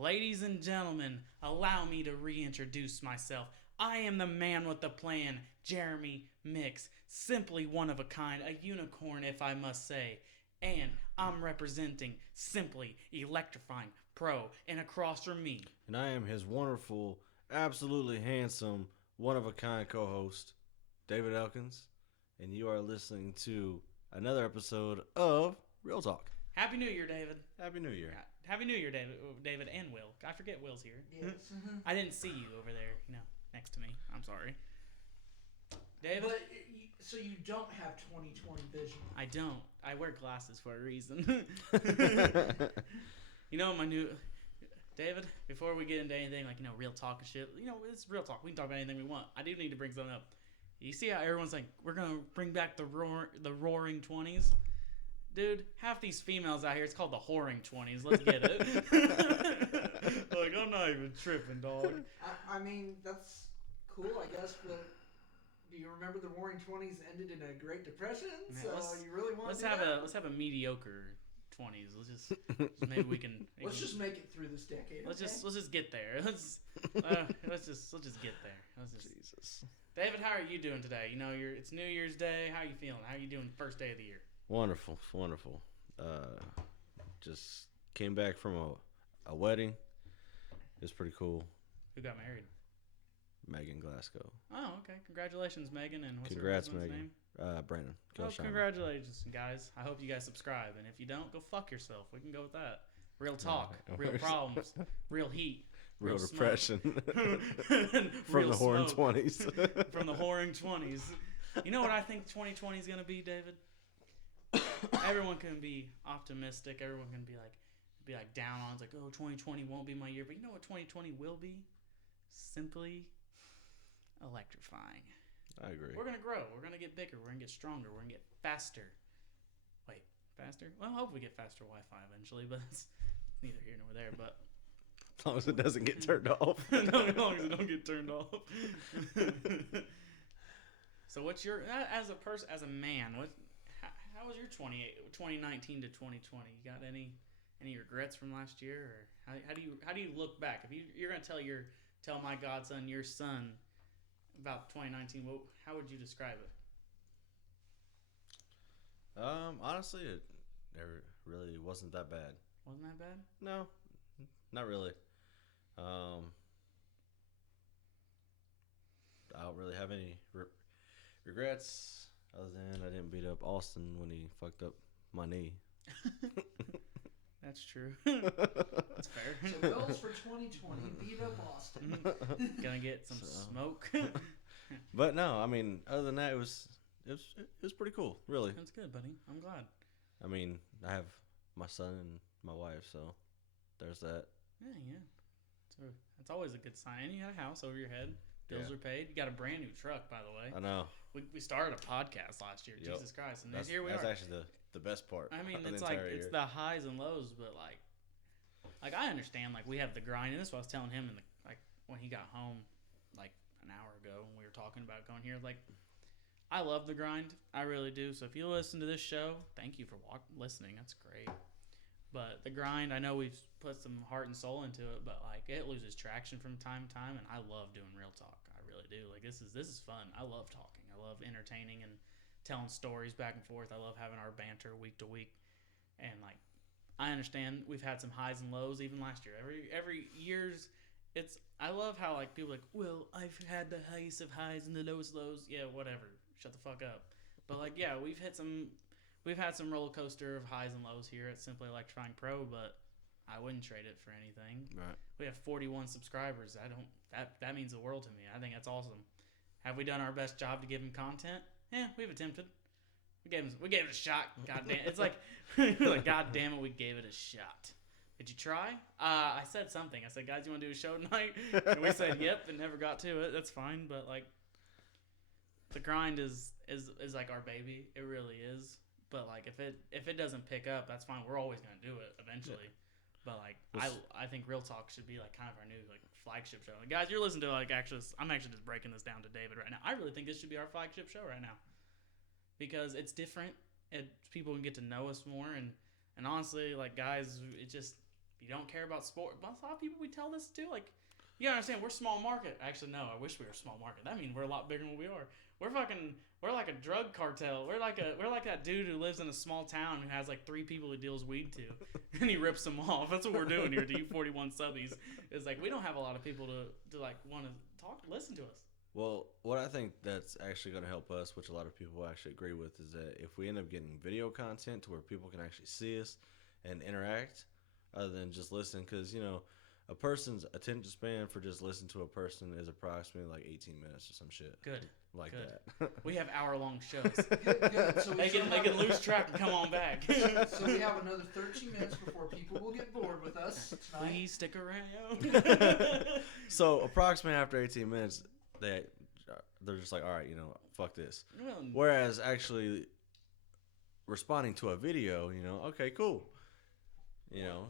Ladies and gentlemen, allow me to reintroduce myself. I am the man with the plan, Jeremy Mix. Simply one of a kind, a unicorn, if I must say. And I'm representing Simply Electrifying Pro. And across from me, And I am his wonderful, absolutely handsome, one of a kind co host, David Elkins. And you are listening to another episode of Real Talk. Happy New Year, David. Happy New Year. Happy New Year, David and Will. I forget Will's here. Yes. I didn't see you over there, next to me. I'm sorry. David? But so you don't have 20/20 vision. I don't. I wear glasses for a reason. My new... David, before we get into anything like, real talk and shit, it's real talk. We can talk about anything we want. I do need to bring something up. You see how everyone's like, we're going to bring back the roaring 20s? Dude, half these females out here, it's called the whoring 20s. Let's get it. Like, I'm not even tripping, dog. I mean, that's cool, I guess, but do you remember the Roaring 20s ended in a Great Depression? Man, So you really want let's to do have that? let's have a mediocre 20s. Let's just maybe we can. Let's just make it through this decade. Let's okay? just get there. Let's just get there. Jesus. David, how are you doing today? It's New Year's Day. How are you feeling? How are you doing first day of the year? Wonderful. Just came back from a wedding. It was pretty cool. Who got married? Megan Glasgow. Oh, okay. Congratulations, Megan. And what's Congrats, her husband's Megan. name? Brandon. Oh, congratulations, guys. I hope you guys subscribe. And if you don't, go fuck yourself. We can go with that. Real talk. Yeah. Real problems. Real heat. Real smoke. depression. From From the whoring 20s. From the whoring 20s. You know what I think 2020 is going to be, David? Everyone can be optimistic. Everyone can be like down on it. It's like, oh, 2020 won't be my year. But you know what 2020 will be? Simply electrifying. I agree. We're going to grow. We're going to get bigger. We're going to get stronger. We're going to get faster. Wait, faster? Well, I hope we get faster Wi-Fi eventually, but it's neither here nor there. But As long as it doesn't get turned off. no, as long as it don't get turned off. So what's your, as a man, how was your 2019 to 2020? You got any regrets from last year, or how do you look back? If you're gonna tell my godson, your son, about 2019, how would you describe it? Honestly, it really wasn't that bad. Wasn't that bad? No, not really. I don't really have any regrets other than I didn't beat up Austin when he fucked up my knee. That's true. That's fair. So goals for 2020: beat up Austin. Gonna get some smoke. But no, I mean, other than that, it was pretty cool, really. That's good, buddy. I'm glad. I mean, I have my son and my wife, so there's that. Yeah. So that's always a good sign. You got a house over your head. Bills Yeah. are paid. You got a brand new truck, by the way. I know. We started a podcast last year. Yep. Jesus Christ, and That's here we that's are. actually the best part. I mean, of the it's like entire it's year. the highs and lows, but like I understand. Like we have the grind, and this is what I was telling him, when he got home, like an hour ago, when we were talking about going here. Like I love the grind, I really do. So if you listen to this show, thank you for listening. That's great. But the grind, I know we've put some heart and soul into it, but like it loses traction from time to time, and I love doing real talk. I really do. Like this is fun. I love talking. I love entertaining and telling stories back and forth. I love having our banter week to week, and like I understand we've had some highs and lows even last year. Every year's I love how like people are like, well, I've had the highest of highs and the lowest lows. Yeah, whatever. Shut the fuck up. But like yeah, we've had some roller coaster of highs and lows here at Simply Electrifying Pro, but I wouldn't trade it for anything. Right. We have 41 subscribers. That means the world to me. I think that's awesome. Have we done our best job to give him content? Yeah, we've attempted. We gave it a shot. God damn, it's like God damn it, we gave it a shot. Did you try? I said something. I said, guys, you want to do a show tonight? And we said, yep, and never got to it. That's fine, but like the grind is like our baby. It really is. But like if it doesn't pick up, that's fine. We're always gonna do it eventually. Yeah. But like I think Real Talk should be like kind of our new like flagship show. Like, guys, you're listening to like I'm actually just breaking this down to David right now. I really think this should be our flagship show right now because it's different. People can get to know us more and honestly, like guys, you don't care about sport. But a lot of people we tell this to, like, you gotta understand, we're small market. Actually, no, I wish we were small market. That means we're a lot bigger than we are. We're like a drug cartel. We're like that dude who lives in a small town who has like 3 people he deals weed to, and he rips them off. That's what we're doing here. The U41 subbies is like, we don't have a lot of people to like want to listen to us. Well, what I think that's actually going to help us, which a lot of people actually agree with, is that if we end up getting video content to where people can actually see us and interact, other than just listen, because a person's attention span for just listening to a person is approximately like 18 minutes or some shit. Good. Like Good. that. We have hour-long shows. Good. So they can lose track and come on back. So we have another 13 minutes before people will get bored with us tonight. Please stick around. So approximately after 18 minutes, they're just like, all right, fuck this. Well, Whereas actually responding to a video, okay, cool.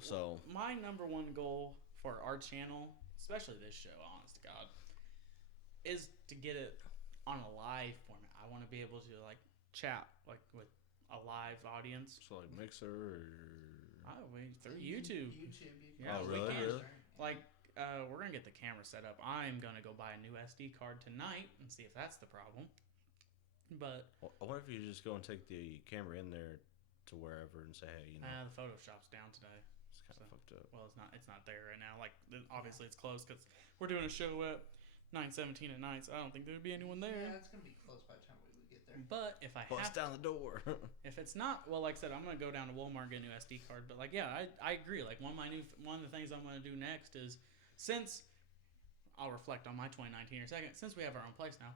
So my number one goal for our channel, especially this show, honest to God, is to get it on a live format. I want to be able to like chat like with a live audience. So like Mixer or Through YouTube. YouTube. Yeah, Oh, we really? can. Really? Like, we're gonna get the camera set up. I'm gonna go buy a new SD card tonight and see if that's the problem. But I wonder if you just go and take the camera in there to wherever and say, hey, the Photoshop's down today. it's kind of fucked up. Well, it's not there right now. Like, obviously it's closed because we're doing a show at 9:17 at night. So I don't think there'd be anyone there. Yeah, it's gonna be close by the time we get there. But if I Bust have, down the door. if it's not, well, like I said, I'm gonna go down to Walmart and get a new SD card. But like, yeah, I agree. Like one of the things I'm gonna do next is, since I'll reflect on my 2019 in a second. Since we have our own place now,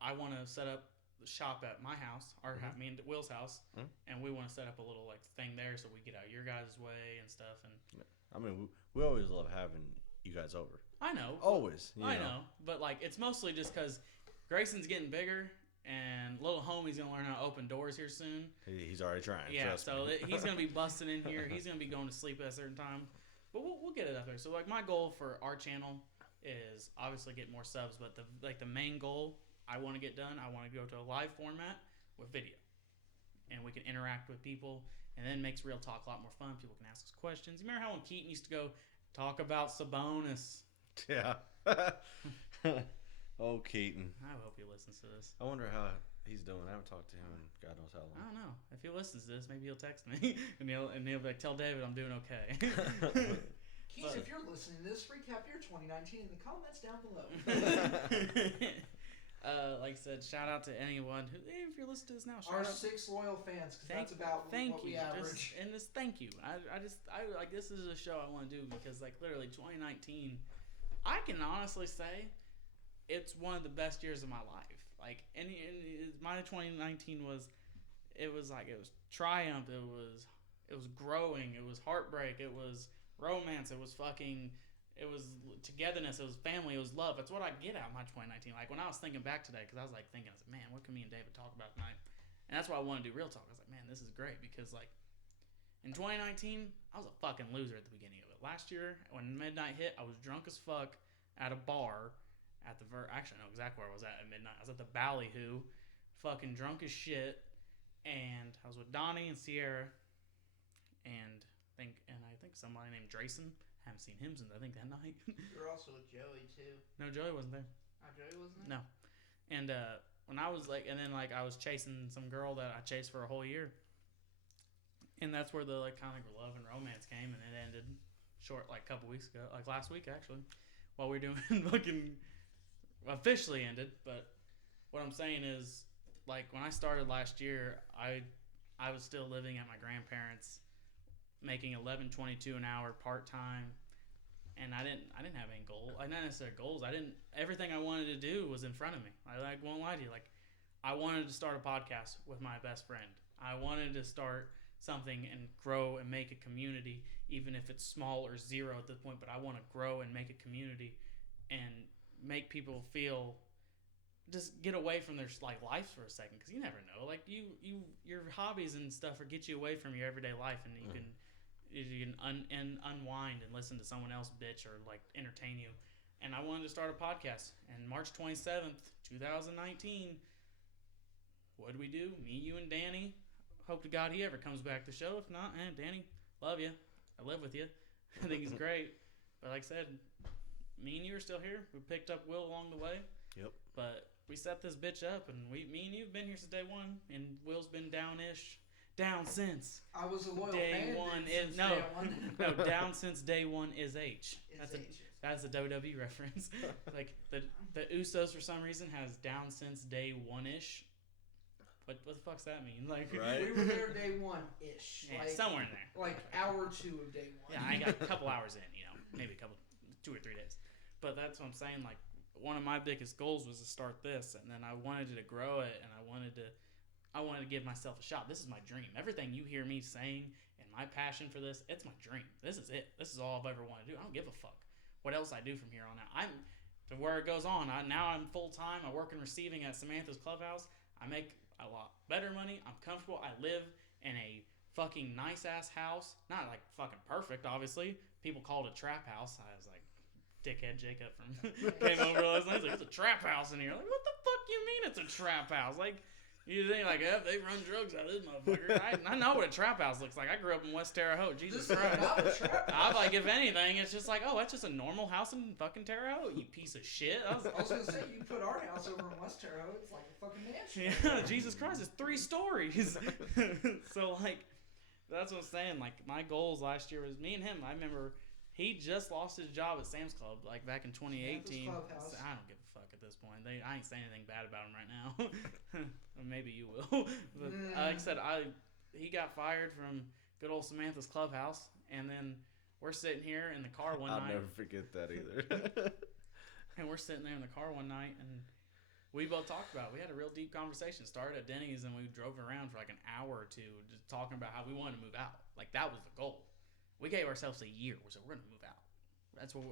I want to set up the shop at my house, me and Will's house, and we want to set up a little like thing there so we get out your guys' way and stuff. And I mean, we always love having you guys over. I know, Always. I know, but like it's mostly just because Grayson's getting bigger. And little homie's gonna learn how to open doors here soon. He's already trying. Yeah, trust so me. he's gonna be busting in here. He's gonna be going to sleep at a certain time, but we'll get it up there. So like my goal for our channel is obviously get more subs, but the main goal I want to get done, I want to go to a live format with video, and we can interact with people, and then makes Real Talk a lot more fun. People can ask us questions. You remember how when Keaton used to go talk about Sabonis? Yeah. Oh, Keaton. I hope he listens to this. I wonder how he's doing. I haven't talked to him in God knows how I long. don't know. If he listens to this, maybe he'll text me and he'll be like, "Tell David I'm doing okay." Keith, if you're listening to this, recap your 2019 in the comments down below. Like I said, shout out to anyone who, if you're listening to this now, shout Our out. 6 loyal fans, because that's about Thank what you. we average. Thank you. I like this is a show I want to do because like literally 2019, I can honestly say it's one of the best years of my life. Like my 2019 was triumph. It was growing. It was heartbreak. It was romance. It was togetherness. It was family. It was love. That's what I get out of my 2019. Like when I was thinking back today, because I was like thinking, I was like, man, what can me and David talk about tonight? And that's why I want to do Real Talk. I was like, man, this is great because like in 2019, I was a fucking loser at the beginning of it. Last year, when midnight hit, I was drunk as fuck at a bar. Actually, I know exactly where I was at midnight. I was at the Ballyhoo, fucking drunk as shit, and I was with Donnie and Sierra, and I think somebody named Drayson. I haven't seen him since I think that night. You were also with Joey too. No, Joey wasn't there. Joey wasn't there. No, and when I was like, and then like I was chasing some girl that I chased for a whole year, and that's where the like kind of like love and romance came, and it ended short like a couple weeks ago, like last week actually, while we were doing fucking. Officially ended, but what I'm saying is, like when I started last year, I was still living at my grandparents, making $11.22 an hour part time, and I didn't have any goals. I didn't necessarily goals. Everything I wanted to do was in front of me. I won't lie to you. Like I wanted to start a podcast with my best friend. I wanted to start something and grow and make a community, even if it's small or zero at this point. But I want to grow and make a community and make people feel just get away from their like lives for a second, because you never know, like your hobbies and stuff or get you away from your everyday life, and you can unwind and listen to someone else bitch or like entertain you. And I wanted to start a podcast, and March 27th 2019, what did we do? Me, you, and Danny. Hope to God he ever comes back to the show. If not, Danny, love you, I live with you. I think he's great. But like I said, me and you are still here. We picked up Will along the way. Yep. But we set this bitch up, and me and you've been here since day one, and Will's been down since I was a loyal day fan. one. Then, Is since no, day one. no, down since day one is H. Is H. That's a WWE reference. Like the Usos for some reason has down since day one ish. What the fuck's that mean? Like Right. We were there day one ish. yeah, like, somewhere in there. Like hour 2 of day one. Yeah, I got a couple hours in, maybe 2 or 3 days. But that's what I'm saying. Like one of my biggest goals was to start this, and then I wanted to grow it, and I wanted to give myself a shot. This is my dream. Everything you hear me saying and my passion for this, it's my dream. This is it. This is all I've ever wanted to do. I don't give a fuck what else I do from here on out. I'm to where it goes on. Now I'm full time. I work in receiving at Samantha's Clubhouse. I make a lot better money. I'm comfortable. I live in a fucking nice ass house. Not like fucking perfect, obviously. People call it a trap house. I was like, dickhead Jacob from came over last night. He's like, it's a trap house in here. Like, what the fuck you mean it's a trap house? Like, you think like, yeah, they run drugs out of this motherfucker. I know what a trap house looks like. I grew up in West Terre Haute. Jesus This is Christ. not a trap I'm house. like, if anything, it's just like, oh, that's just a normal house in fucking Terre Haute, you piece of shit. I was gonna say, you put our house over in West Terre Haute, it's like a fucking mansion. Yeah, Jesus Christ, it's 3 stories. So like, that's what I'm saying. Like my goals last year was me and him. I remember he just lost his job at Sam's Club like back in 2018. Clubhouse. So I don't give a fuck at this point. I ain't saying anything bad about him right now. Or maybe you will. But like I said, he got fired from good old Samantha's Clubhouse, and then we're sitting here in the car one I'll night. never forget that either. And we're sitting there in the car one night, and we both talked about it. We had a real deep conversation. Started at Denny's, and we drove around for like an hour or two, just talking about how we wanted to move out. Like that was the goal. We gave ourselves a year. We said we're gonna move out.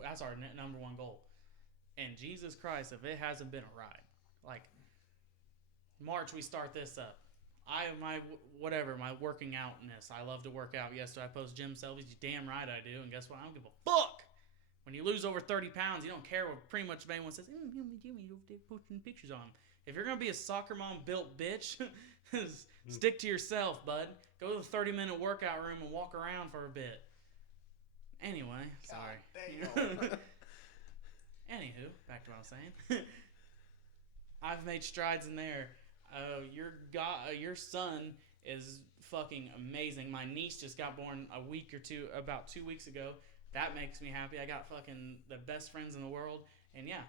That's our number one goal. And Jesus Christ, if it hasn't been a ride, like March we start this up. My working outness. I love to work out. Yes, do I post gym selfies? You damn right I do. And guess what? I don't give a fuck. When you lose over 30 pounds, you don't care what pretty much anyone says. You're posting pictures on. If you're going to be a soccer mom built bitch, stick to yourself, bud. Go to the 30-minute workout room and walk around for a bit. Anyway, sorry. Anywho, back to what I was saying. I've made strides in there. Your son is fucking amazing. My niece just got born about 2 weeks ago. That makes me happy. I got fucking the best friends in the world. And yeah,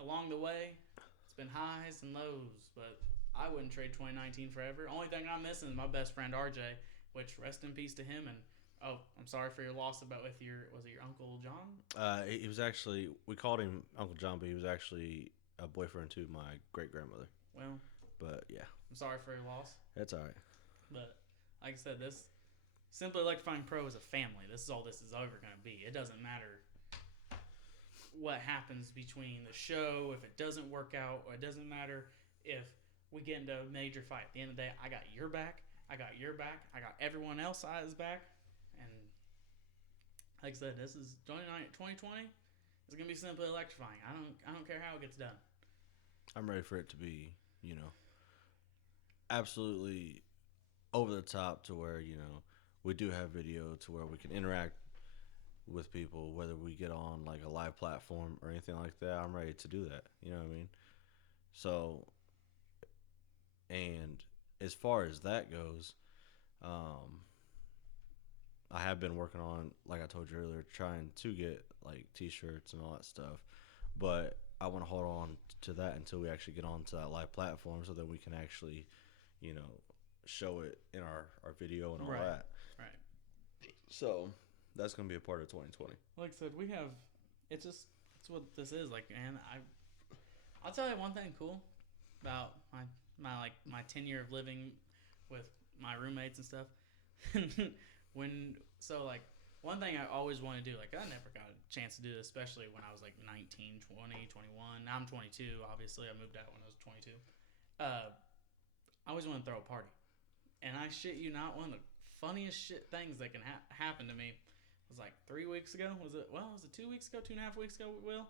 along the way, it's been highs and lows, but I wouldn't trade 2019 forever. Only thing I'm missing is my best friend RJ, which rest in peace to him. And oh, I'm sorry for your loss was it your Uncle John? He was actually, we called him Uncle John, but he was actually a boyfriend to my great grandmother. Well, but yeah, I'm sorry for your loss. that's all right. But like I said, this Simply Electrifying Pro is a family. This is all this is ever going to be. It doesn't matter what happens between the show, if it doesn't work out, or it doesn't matter if we get into a major fight. At the end of the day, I got your back. I got your back. I got everyone else's back. And like I said, this is 2020. It's going to be simply electrifying. I don't care how it gets done. I'm ready for it to be, absolutely over the top to where, we do have video to where we can interact with people, whether we get on like a live platform or anything like that. I'm ready to do that. You know what I mean? So, and as far as that goes, I have been working on, like I told you earlier, trying to get like t-shirts and all that stuff, but I want to hold on to that until we actually get onto that live platform so that we can actually, show it in our video and all Right. that. Right. So that's going to be a part of 2020. Like I said, it's what this is like, and I'll tell you one thing cool about my tenure of living with my roommates and stuff. One thing I always want to do, like I never got a chance to do this, especially when I was like 19, 20, 21. Now I'm 22. Obviously, I moved out when I was 22. I always want to throw a party, and I shit you not, one of the funniest things that can happen to me was like 3 weeks ago. Was it 2 weeks ago? 2.5 weeks ago? Will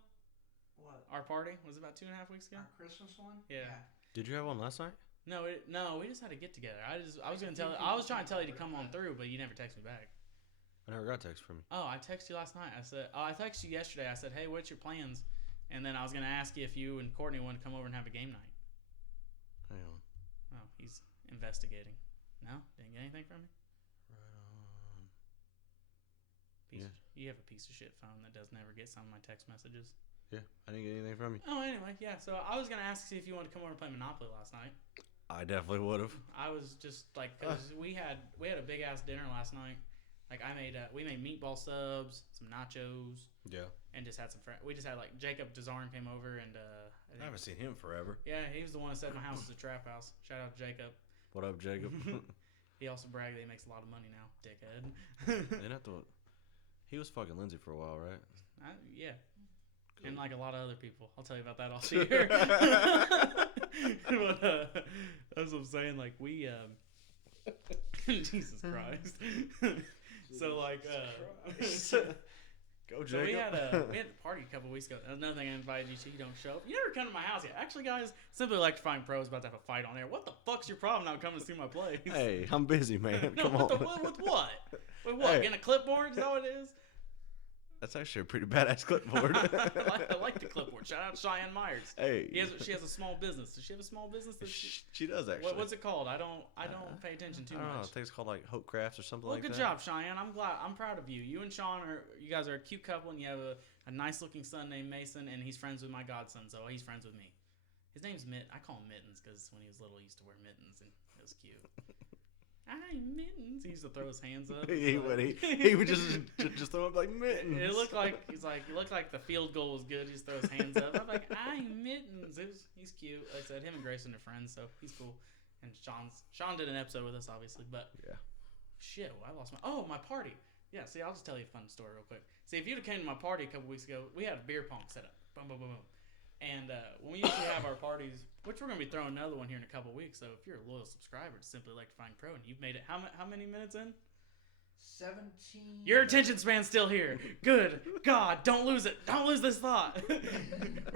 What? our party was it about 2.5 weeks ago? Our Christmas one? Yeah. Did you have one last night? No, we just had to get together. I was trying to tell you to come on through, but you never text me back. I never got a text from you. Oh, I texted you last night. I texted you yesterday. I said, hey, what's your plans? And then I was going to ask you if you and Courtney want to come over and have a game night. Hang on. Oh, he's investigating. No? Didn't get anything from me? Yeah. You have a piece of shit phone that doesn't ever get some of my text messages. Yeah, I didn't get anything from you. Oh, anyway, yeah. So I was going to ask you if you wanted to come over and play Monopoly last night. I definitely would have. I was just like, because we had a big ass dinner last night. Like we made meatball subs, some nachos, Yeah. and just had some friends. We just had like Jacob Dezarn came over and I haven't seen him forever. yeah, he was the one that said my house is a trap house. Shout out to Jacob. What up, Jacob? He also bragged that he makes a lot of money now, dickhead. They not the. He was fucking Lindsay for a while, right? Yeah. Cool. And like a lot of other people. I'll tell you about that all year. But that's what I'm saying. Like we, Jesus Christ. So like, Go, Jacob. so we had a party a couple weeks ago. Another thing I invited you to. You don't show up. You never come to my house yet. Actually, guys, Simply Electrifying Pro is about to have a fight on air. What the fuck's your problem not coming to see my place? Hey, I'm busy, man. No, Come with on. with what? With what? Hey. Getting a clipboard? Is that what it is? That's actually a pretty badass clipboard. I like the clipboard. Shout out to Cheyenne Myers. Hey. She has a small business. Does she have a small business? She does actually. What's it called? I don't pay attention too I don't know. I much. think it's called like Hope Crafts or something Well, like good that. job, Cheyenne. I'm proud of you. You and Sean you guys are a cute couple, and you have a nice looking son named Mason, and he's friends with my godson, so he's friends with me. His name's I call him Mittens because when he was little, he used to wear mittens, and it was cute. I'm Mittens. He used to throw his hands up. he would just throw up like mittens. It looked like the field goal was good. He just throw his hands up. I'm like, I'm Mittens. He's cute. Like I said, him and Grayson are friends, so he's cool. And Sean did an episode with us, obviously, but Yeah. shit, well, I lost my party. Yeah, see, I'll just tell you a fun story real quick. See, if you'd have came to my party a couple weeks ago, we had a beer pong set up. Boom, boom, boom, boom. And when we usually have our parties, which we're going to be throwing another one here in a couple weeks, so if you're a loyal subscriber to Simply Electrifying Pro and you've made it, how many minutes in? 17. Your attention span's still here. Good God, don't lose it. Don't lose this thought. We're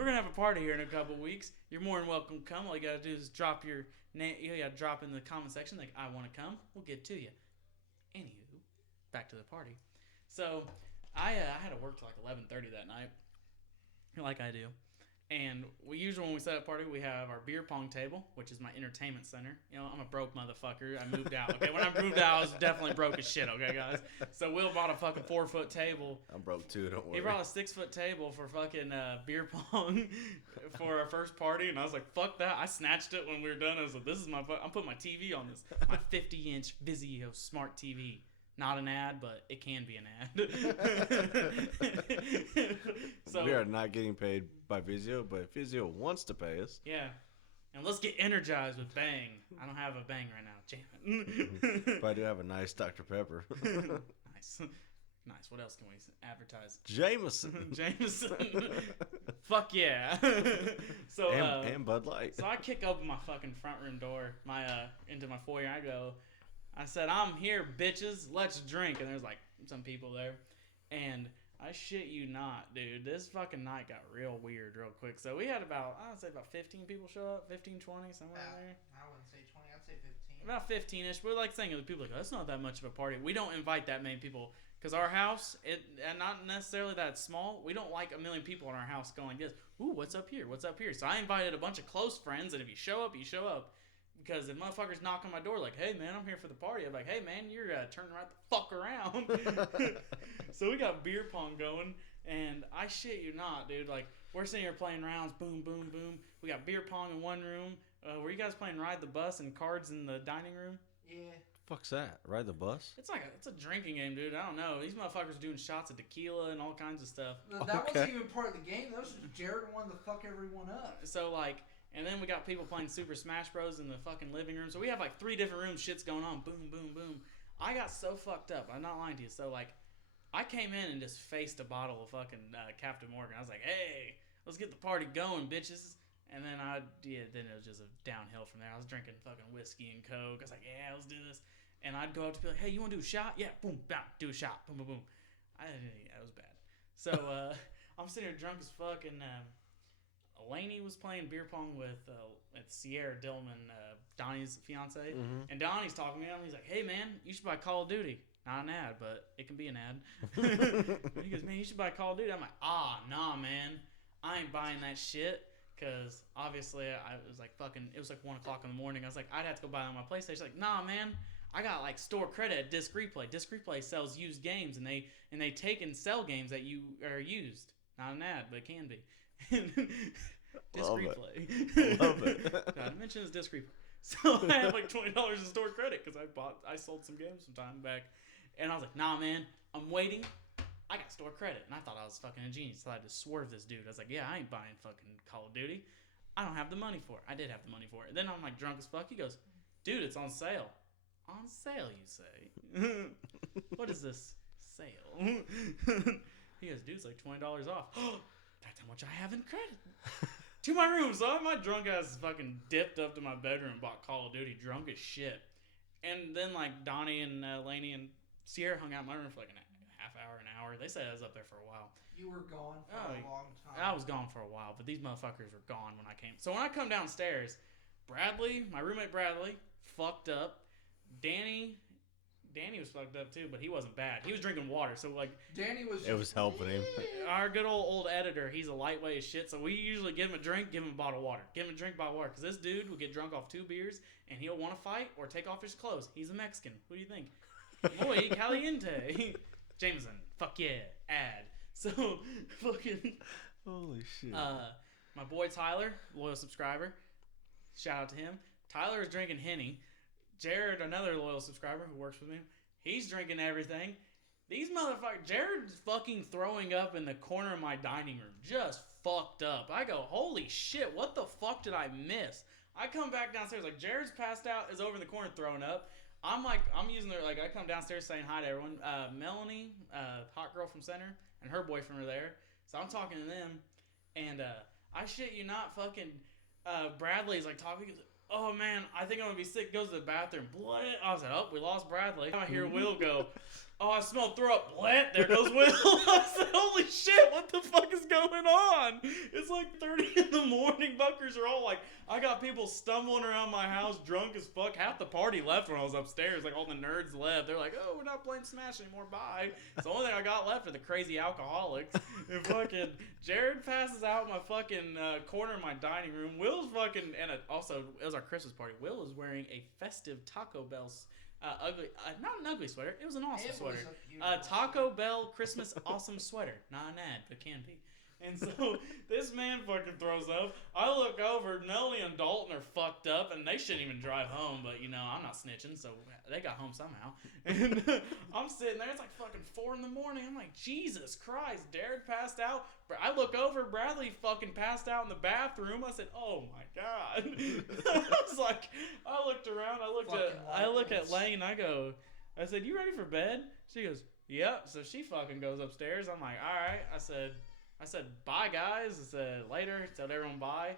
going to have a party here in a couple weeks. You're more than welcome to come. All you got to do is drop your name. You got to drop in the comment section like, I want to come. We'll get to you. Anywho, back to the party. So I had to work till like 11:30 that night, like I do. And we usually, when we set up a party, we have our beer pong table, which is my entertainment center. You know, I'm a broke motherfucker. I moved out. Okay, when I moved out, I was definitely broke as shit. Okay, guys. So Will bought a fucking 4-foot table. I'm broke too. Don't worry. He brought a 6-foot table for fucking beer pong for our first party, and I was like, "Fuck that!" I snatched it when we were done. I was like, "This is I'm putting my TV on this, my 50-inch Vizio smart TV." Not an ad, but it can be an ad. So we are not getting paid by Vizio, but if Vizio wants to pay us. yeah. And let's get energized with Bang. I don't have a Bang right now. Damn it. But I do have a nice Dr. Pepper. Nice. Nice. What else can we advertise? Jameson. Jameson. Fuck yeah. So and Bud Light. So I kick open my fucking front room door, into my foyer. I said, "I'm here, bitches. Let's drink." And there's like some people there, and I shit you not, dude. This fucking night got real weird real quick. So we had about 15 people show up, 15, 20, somewhere in there. I wouldn't say 20. I'd say 15. About 15-ish. But like saying to people, like, that's not that much of a party. We don't invite that many people because our house, and not necessarily that it's small. We don't like a million people in our house going, "Yes, ooh, what's up here? What's up here?" So I invited a bunch of close friends, and if you show up, you show up. Because if motherfuckers knock on my door like, "Hey man, I'm here for the party," I'm like, "Hey man, you're turning right the fuck around." So we got beer pong going, and I shit you not, dude. Like we're sitting here playing rounds, boom, boom, boom. We got beer pong in one room. Were you guys playing ride the bus and cards in the dining room? Yeah. Fuck's that? Ride the bus? It's a drinking game, dude. I don't know. These motherfuckers are doing shots of tequila and all kinds of stuff. That wasn't even part of the game. That was just Jared wanted to fuck everyone up. So like. And then we got people playing Super Smash Bros. In the fucking living room. So we have like 3 different rooms. Shit's going on. Boom, boom, boom. I got so fucked up. I'm not lying to you. So like, I came in and just faced a bottle of fucking Captain Morgan. I was like, "Hey, let's get the party going, bitches." And then then it was just a downhill from there. I was drinking fucking whiskey and Coke. I was like, "Yeah, let's do this." And I'd go up to people like, "Hey, you want to do a shot?" "Yeah." Boom, bam, do a shot. Boom, boom, boom. That was bad. So I'm sitting here drunk as fuck, and Elaney was playing beer pong with Sierra Dillman, Donnie's fiance, and Donnie's talking to me, and he's like, "Hey man, you should buy Call of Duty." Not an ad, but it can be an ad. He goes, man, you should buy Call of Duty. I'm like, nah, man. I ain't buying that shit. Because obviously I was like it was like 1 o'clock in the morning. I was like, I'd have to go buy it on my PlayStation. He's like, nah, man. I got like store credit at Disc Replay. Disc Replay sells used games, and they take and sell games that you are used. Not an ad, but it can be. Disc Love Replay. It. Love it. I mentioned it's Disc Replay. So I had like $20 in store credit because I sold some games some time back, and I was like, nah, man, I'm waiting. I got store credit, and I thought I was fucking a genius. So I had to swerve this dude. I was like, yeah, I ain't buying fucking Call of Duty. I don't have the money for it. I did have the money for it. Then I'm like drunk as fuck. He goes, dude, it's on sale. On sale, you say? What is this sale? He goes, dude, it's like $20 off. That's how much I have in credit. To my room, so my drunk ass fucking dipped up to my bedroom and bought Call of Duty, drunk as shit. And then like Donnie and Lainey and Sierra hung out in my room for like a half hour, an hour. They said I was up there for a while. You were gone for a long time. I was gone for a while, but these motherfuckers were gone when I came. So when I come downstairs, Bradley, my roommate Bradley, fucked up. Danny was fucked up too, but he wasn't bad. He was drinking water, so like Danny was. It was helping him. Our good old editor, he's a lightweight as shit, so we usually give him a drink, give him a bottle of water. Give him a drink, bottle of water, because this dude will get drunk off 2 beers, and he'll want to fight or take off his clothes. He's a Mexican. What do you think? Muy caliente. Jameson, fuck yeah, ad. So, fucking... Holy shit. My boy Tyler, loyal subscriber, shout out to him. Tyler is drinking Henny. Jared, another loyal subscriber who works with me, he's drinking everything. These motherfuckers, Jared's fucking throwing up in the corner of my dining room. Just fucked up. I go, holy shit, what the fuck did I miss? I come back downstairs, like, Jared's passed out, is over in the corner throwing up. I'm using their, like, I come downstairs saying hi to everyone. Melanie, hot girl from Center, and her boyfriend are there. So I'm talking to them, and I shit you not, fucking Bradley's, like, talking. He goes, oh, man, I think I'm going to be sick. Goes to the bathroom. What? I was like, oh, we lost Bradley. I hear Will go, oh, I smell throw up. What? There goes Will. I said, holy shit, what the fuck is going on? It's like 30 in the morning. Buckers are all like, I got people stumbling around my house drunk as fuck. Half the party left when I was upstairs. Like, all the nerds left. They're like, oh, we're not playing Smash anymore. Bye. It's the only thing I got left are the crazy alcoholics. And fucking Jared passes out in my fucking corner of my dining room. Will's fucking, and also, it was our Christmas party. Will is wearing a festive Taco Bell ugly, not an ugly sweater. It was an awesome sweater. Taco Bell Christmas awesome sweater. Not an ad, but can be. And so this man fucking throws up. I look over, Melanie and Dalton are fucked up, and they shouldn't even drive home. But you know, I'm not snitching, so they got home somehow. And I'm sitting there. It's like fucking 4 in the morning. I'm like, Jesus Christ, Jared passed out. I look over, Bradley fucking passed out in the bathroom. I said, oh my God. I was like, I looked around. I look at Lane. I said, you ready for bed? She goes, yep. So she fucking goes upstairs. I'm like, all right. I said, bye guys. I said, later. Told everyone bye.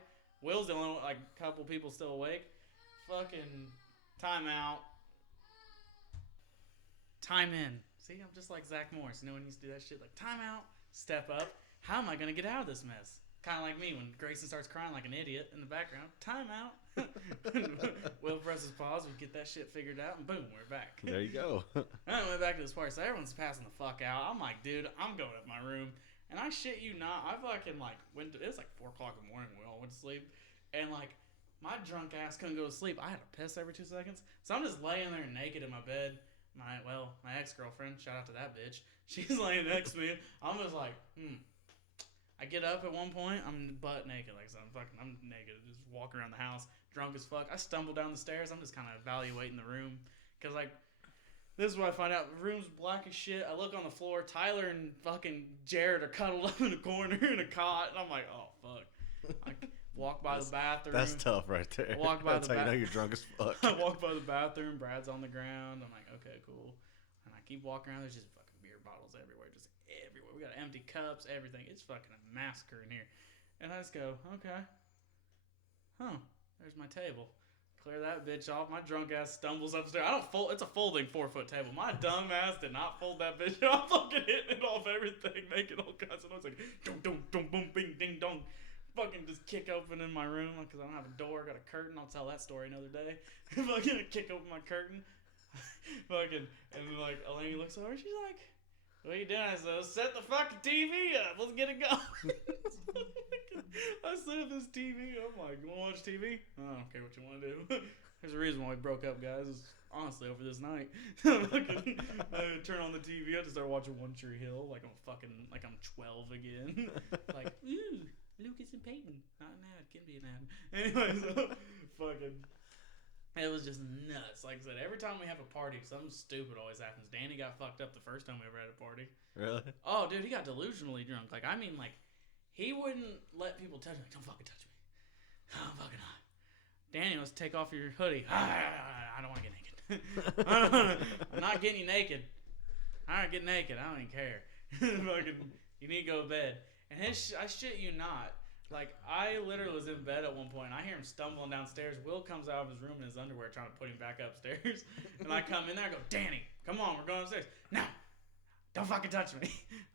Will's the only one, like a couple people still awake. Fucking time out. Time in. See, I'm just like Zach Morris. You know when he used to do that shit? Like, time out. Step up. How am I going to get out of this mess? Kind of like me when Grayson starts crying like an idiot in the background. Time out. Will presses pause. We get that shit figured out, and boom, we're back. There you go. I went back to this party, so everyone's passing the fuck out. I'm like, dude, I'm going up my room. And I shit you not, I fucking like it was like 4 o'clock in the morning when we all went to sleep. And like, my drunk ass couldn't go to sleep. I had to piss every 2 seconds. So I'm just laying there naked in my bed. My ex-girlfriend, shout out to that bitch. She's laying next to me. I'm just like, I get up at one point, I'm butt naked. Like, so I'm naked, just walking around the house, drunk as fuck. I stumble down the stairs. I'm just kind of evaluating the room. Because, like, this is what I find out. The room's black as shit. I look on the floor. Tyler and fucking Jared are cuddled up in a corner in a cot. And I'm like, oh, fuck. I walk by the bathroom. That's tough right there. I walk by That's how you know you're drunk as fuck. I walk by the bathroom. Brad's on the ground. I'm like, okay, cool. And I keep walking around. There's just fucking beer bottles everywhere. Just everywhere. We got empty cups, everything. It's fucking a massacre in here. And I just go, okay. There's my table. Clear that bitch off. My drunk ass stumbles upstairs. It's a folding 4-foot table. My dumb ass did not fold that bitch. I'm fucking hitting it off everything, making all kinds of noise. Like, dum, dum, dum, boom, bing, ding, dong. Fucking just kick open in my room because I don't have a door. I got a curtain. I'll tell that story another day. Fucking kick open my curtain. Fucking, and then, like, Elaine looks over, she's like, what are you doing? I said, set the fucking TV up. Let's get it going. I set up this TV. I'm like, you want to watch TV? I don't care what you want to do. There's a reason why we broke up, guys. It's honestly over this night. I turn on the TV. I just start watching One Tree Hill like I'm 12 again. Like, ooh, Lucas and Peyton. Not an ad. Can be an ad. Anyway, so fucking. It was just nuts. Like I said, every time we have a party, something stupid always happens. Danny got fucked up the first time we ever had a party. Really? Oh, dude, he got delusionally drunk. Like, I mean, like, he wouldn't let people touch him. Like, don't fucking touch me. Oh, fucking hot. Danny, let's take off your hoodie. I don't want to get naked. I'm not getting you naked. I don't get naked. I don't even care. Fucking, you need to go to bed. And I shit you not. Like, I literally was in bed at one point, and I hear him stumbling downstairs. Will comes out of his room in his underwear trying to put him back upstairs. And I come in there, I go, Danny, come on, we're going upstairs. No, don't fucking touch me.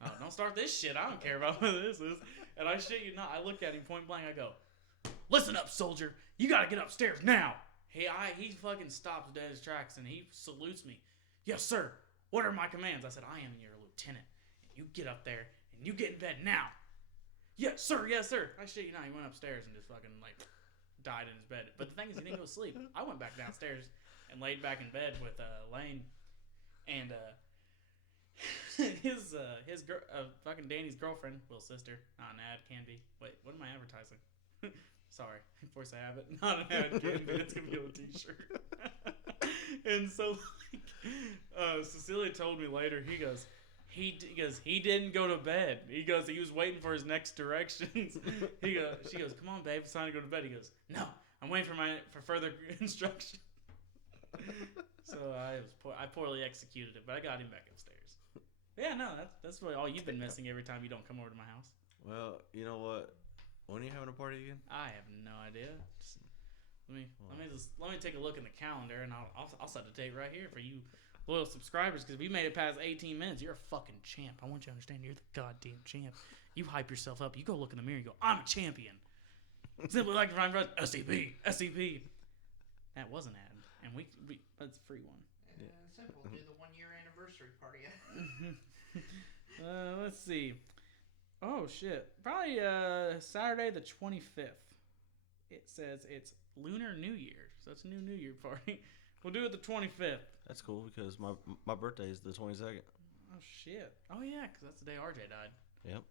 Oh, don't start this shit. I don't care about what this is. And I shit you not, I look at him point blank, I go, listen up, soldier. You gotta get upstairs now. He fucking stops dead in his tracks, and he salutes me. Yes, sir. What are my commands? I said, I am your lieutenant. And you get up there, and you get in bed now. Yes, sir. Yes, sir. I shit you not. He went upstairs and just fucking, like, died in his bed. But the thing is, he didn't go to sleep. I went back downstairs and laid back in bed with Lane. And his fucking Danny's girlfriend, Will's sister, not an ad, can be. Wait, what am I advertising? Sorry, force of habit. Not an ad, can be. It's going to be on a t-shirt. And so, like, Cecilia told me later, he didn't go to bed. He was waiting for his next directions. She goes, come on, babe, it's time to go to bed. He goes, no, I'm waiting for further instruction. So I poorly executed it, but I got him back upstairs. But yeah, no, that's really all you've been missing every time you don't come over to my house. Well, you know what? When are you having a party again? I have no idea. Let me take a look in the calendar, and I'll set the date right here for you loyal subscribers, because we made it past 18 minutes. You're a fucking champ. I want you to understand, you're the goddamn champ. You hype yourself up. You go look in the mirror and go, I'm a champion. Simply like to find friends. SCP. That was an ad, and we that's a free one. Simple. Do the 1 year anniversary party. Let's see. Oh shit. Probably Saturday the 25th. It says it's Lunar New Year, so it's a New Year party. We'll do it the 25th. That's cool because my birthday is the 22nd. Oh shit. Oh yeah, because that's the day RJ died. Yep.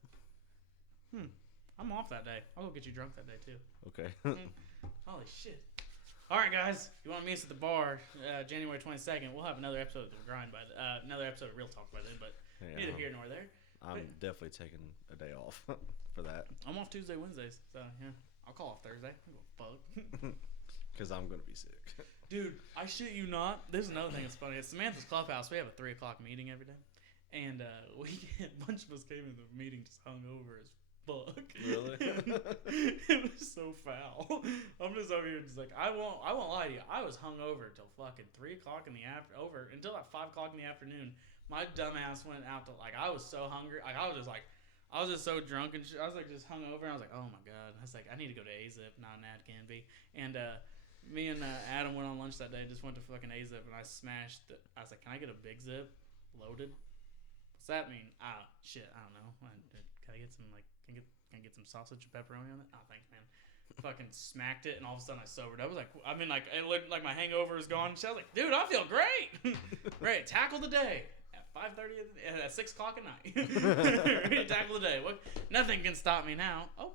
I'm off that day. I'll go get you drunk that day too. Okay. Holy shit. All right, guys. You want to meet us at the bar January 22nd? We'll have another episode of The Grind another episode of Real Talk by then, but Yeah. neither here nor there. I'm definitely taking a day off for that. I'm off Tuesday, Wednesdays, so yeah. I'll call off Thursday. I don't give a fuck. Because I'm going to be sick. Dude, I shit you not. There's another thing that's funny. At Samantha's Clubhouse, we have a 3 o'clock meeting every day. And a bunch of us came in the meeting just hungover as fuck. Really? It was so foul. I'm just over here just like, I won't lie to you. I was hungover until fucking 3 o'clock in the afternoon. Until like 5 o'clock in the afternoon. My dumbass went out to, like, I was so hungry. Like, I was just so drunk and shit. I was like just hungover. And I was like, oh my God. I was like, I need to go to AZIP. Not an ad, can be. And me and Adam went on lunch that day. Just went to fucking AZIP and I smashed it. I was like, can I get a big zip loaded? What's that mean? Shit, I don't know. Can I get some can I get some sausage and pepperoni on it? Oh, thanks, man. Fucking smacked it, and all of a sudden I sobered. I was like, I mean, like, it looked like my hangover is gone. So I was like, dude, I feel great. Great, tackle the day at 5:30 at 6 o'clock at night. Ready to tackle the day. Nothing can stop me now. Oh,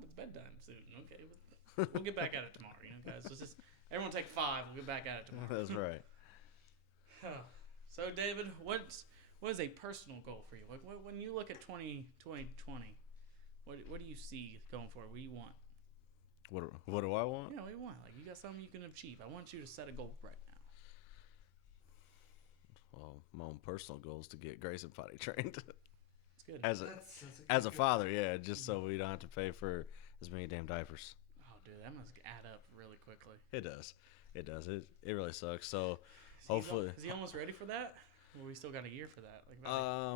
it's bedtime soon. Okay, we'll get back at it tomorrow, guys. So just everyone take 5. We'll get back at it tomorrow. That's right. So, David, what is a personal goal for you? Like, when you look at 2020, what do you see going forward? What do you want? What do I want? Yeah, what do you want? Like, you got something you can achieve. I want you to set a goal right now. Well, my own personal goal is to get Grayson potty trained. It's good. As a father, yeah, just so we don't have to pay for as many damn diapers. Oh, dude, that must add up really quickly. It does. It really sucks. So hopefully, is he almost ready for that? Or we still got a year for that?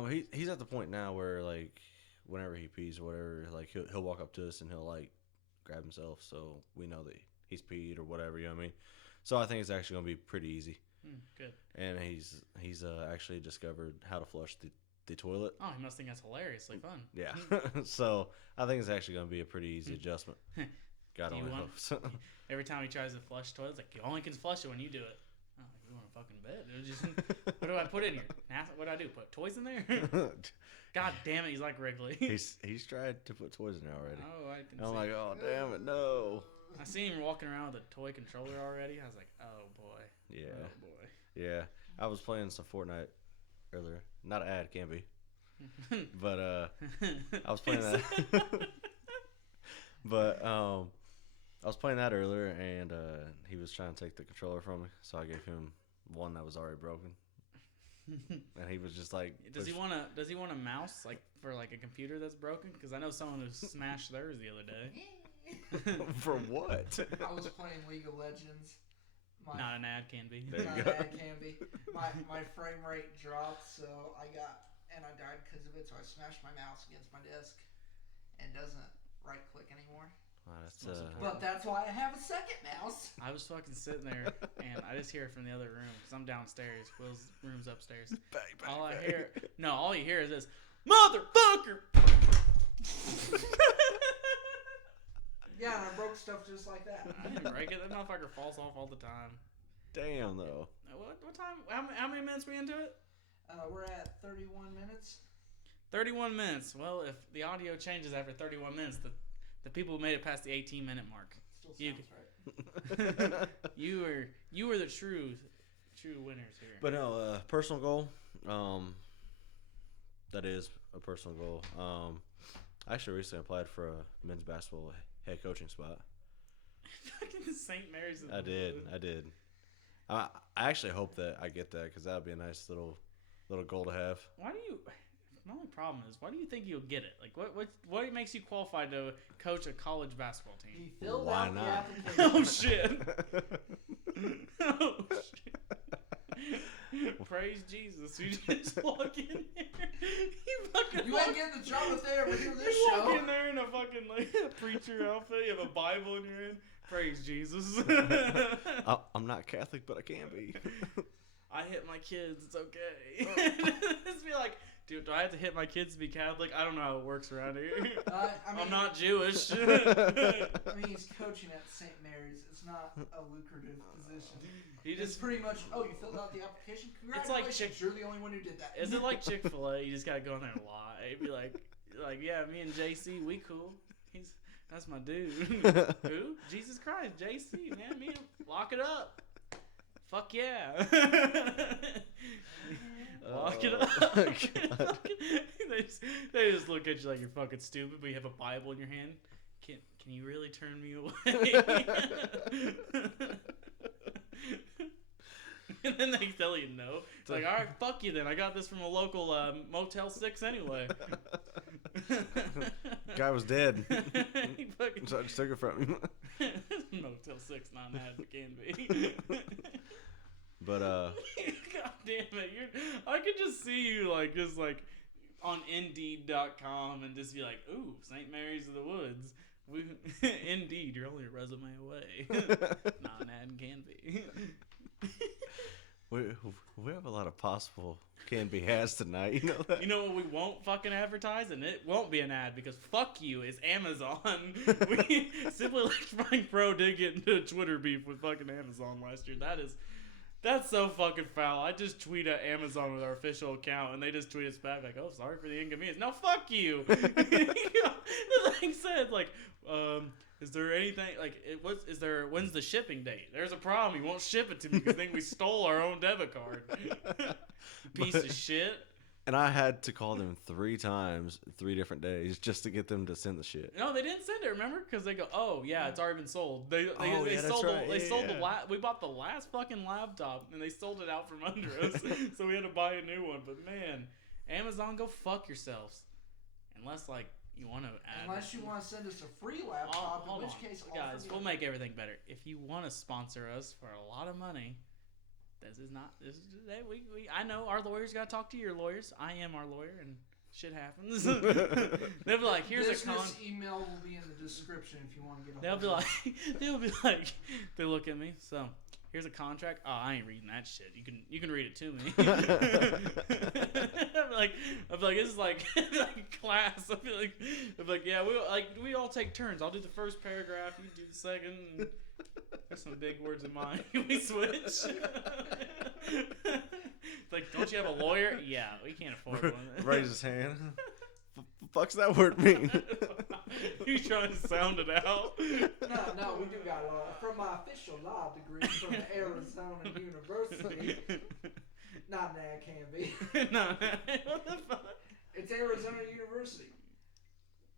Like, he's at the point now where, like, whenever he pees or whatever, like he'll walk up to us and he'll like grab himself, so we know that he's peed or whatever. You know what I mean? So I think it's actually gonna be pretty easy. Good. and he's actually discovered how to flush the toilet. Oh, he must think that's hilariously fun. Yeah, so I think it's actually going to be a pretty easy adjustment. God Do you only want- hopes. Every time he tries to flush toilets, like you only can flush it when you do it. Oh, you want a fucking bed? It was just, what do I put in here? What do I do? Put toys in there? God damn it, he's like Wrigley. he's tried to put toys in there already. Oh, I can And I'm see. like, oh damn it, no. I seen him walking around with a toy controller already. I was like, oh boy. Yeah, Oh boy. yeah. I was playing some Fortnite earlier. Not an ad, can be. But I was playing that. But I was playing that earlier, and he was trying to take the controller from me, so I gave him one that was already broken, and he was just like, Does he want a mouse like for like a computer that's broken? Because I know someone who smashed theirs the other day. for what? I was playing League of Legends. Not an ad can be. There you Not go. bad can be. My frame rate dropped, so I died because of it. So I smashed my mouse against my desk, and doesn't right click anymore. Wow, that's Most important. But that's why I have a second mouse. I was fucking sitting there, and I just hear it from the other room because I'm downstairs. Will's room's upstairs. bang, bang, All I bang. hear, all you hear is this, motherfucker. Yeah, and I broke stuff just like that. I didn't break it. That motherfucker falls off all the time. Damn though. What time? How many minutes we into it? We're at 31 minutes. 31 minutes. Well, if the audio changes after 31 minutes, the people who made it past the 18-minute mark, Still You- sounds right. you were the true winners here. But no, personal goal. That is a personal goal. I actually recently applied for a men's basketball head coaching spot. Fucking St. Mary's. I did. I actually hope that I get that because that would be a nice little goal to have. Why do you? My only problem is, why do you think you'll get it? Like, what makes you qualified to coach a college basketball team? He filled Why out not? the application. Oh shit! Oh shit! Praise Jesus! You just walk in there. You fucking You walk, ain't getting the job if they ever hear this you walk show. in there in a fucking like preacher outfit. You have a Bible in your hand. Praise Jesus. I'm not Catholic, but I can be. I hit my kids. It's okay. Just be like, dude, do I have to hit my kids to be Catholic? I don't know how it works around here. I'm not Jewish. I mean, he's coaching at St. Mary's. It's not a lucrative position. He It's just pretty much, oh, you filled out the application? It's like Congratulations, you're the only one who did that. is it like Chick-fil-A? You just gotta go in there and lie. Be like, yeah, me and JC, we cool. That's my dude. Who? Jesus Christ, JC, man, me, lock it up. Fuck yeah. Lock it up. God. They just look at you like you're fucking stupid, but you have a Bible in your hand. Can you really turn me away? And then they tell you no. It's like, all right, fuck you then. I got this from a local Motel 6 anyway. Guy was dead. He fucking So I just took it from him. Motel 6, not an ad, but can be. But God damn it! I could just see you like just like on Indeed.com and just be like, "Ooh, St. Mary's of the Woods." Indeed, you're only a resume away. Not an ad can be. we have a lot of possible can be has tonight. You know that. You know what we won't fucking advertise, and it won't be an ad because fuck you is Amazon. We Simply Electrifying Pro did get into a Twitter beef with fucking Amazon last year. That's so fucking foul. I just tweet at Amazon with our official account, and they just tweet us back like, "Oh, sorry for the inconvenience." No, fuck you. The thing said like, is there anything like when's the shipping date? There's a problem. You won't ship it to me because they think we stole our own debit card. Piece of shit. And I had to call them 3 times, 3 different days, just to get them to send the shit. No, they didn't send it. Remember? Because they go, "Oh yeah, it's already been sold." They that's sold right. they sold the Yeah. we bought the last fucking laptop and they sold it out from under us, so we had to buy a new one. But man, Amazon, go fuck yourselves. Unless like you want to add. Unless you want to send us a free laptop, Hold in which on. case, Guys, we'll make everything better. If you want to sponsor us for a lot of money, I know our lawyers got to talk to your lawyers. I am our lawyer, and shit happens. They'll be like, "Here's a business email will be in the description if you want to get a They'll be like, they look at me. So, here's a contract. Oh, I ain't reading that shit. You can read it to me. I'm like, this is like class. I'm like, yeah, we all take turns. I'll do the first paragraph. You do the second. And there's some big words in mine. We switch. Like, don't you have a lawyer? Yeah, we can't afford one. Raise his hand. Fuck's that word mean? He's trying to sound it out. No, we do got law. From my official law degree from Arizona University. Not that can be. No, what the fuck? It's Arizona University.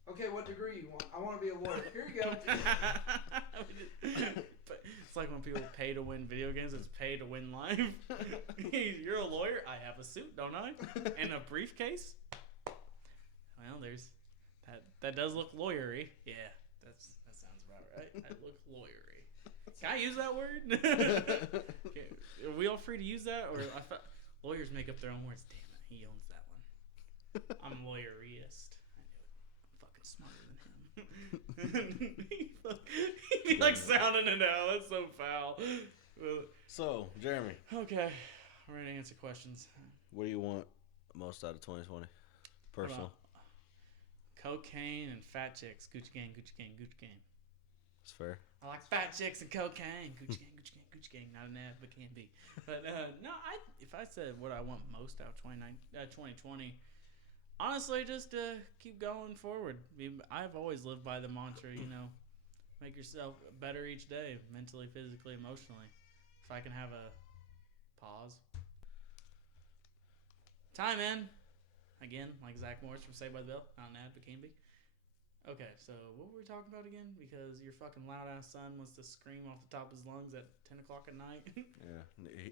Okay, what degree you want? I want to be a lawyer. Here you go. It's like when people pay to win video games, it's pay to win life. You're a lawyer? I have a suit, don't I? And a briefcase? Well, there's that does look lawyery. Yeah, that sounds about right. That look lawyery. Can I use that word? Okay. Are we all free to use that? Or lawyers make up their own words. Damn it, he owns that one. I'm lawyerist. I knew it. I'm fucking smarter than him. He'd be like sounding it out. That's so foul. So, Jeremy. Okay, I'm ready to answer questions. What do you want most out of 2020? Personal. Cocaine and fat chicks. Gucci gang, Gucci gang, Gucci gang. That's fair. I like fat chicks and cocaine. Gucci gang, Gucci gang, Gucci gang. Not an ad, but can be. But no, if I said what I want most out of 2020, honestly, just keep going forward. I've always lived by the mantra, make yourself better each day, mentally, physically, emotionally. If I can have a pause. Time in. Again, like Zach Morris from Saved by the Bell. Not an ad, but can be. Okay, so what were we talking about again? Because your fucking loud-ass son wants to scream off the top of his lungs at 10 o'clock at night. Yeah,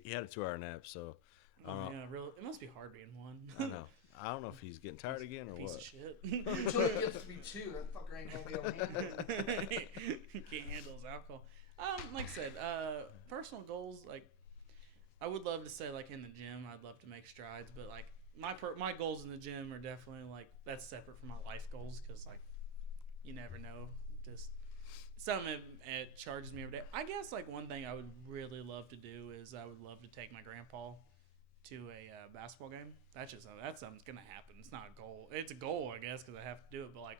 he had a 2-hour nap, so I don't know. Yeah, really, it must be hard being one. I know. I don't know if he's getting tired again or Piece what. of shit. Until he gets to be 2, that fucker ain't gonna be able to handle it. He can't handle his alcohol. Like I said, personal goals, like, I would love to say, like, in the gym, I'd love to make strides, but, like, my goals in the gym are definitely, like, that's separate from my life goals, because, like, you never know. Just something it charges me every day. I guess, like, one thing I would really love to do is I would love to take my grandpa to a basketball game. That's something's gonna happen. It's not a goal. It's a goal, I guess, because I have to do it. But, like,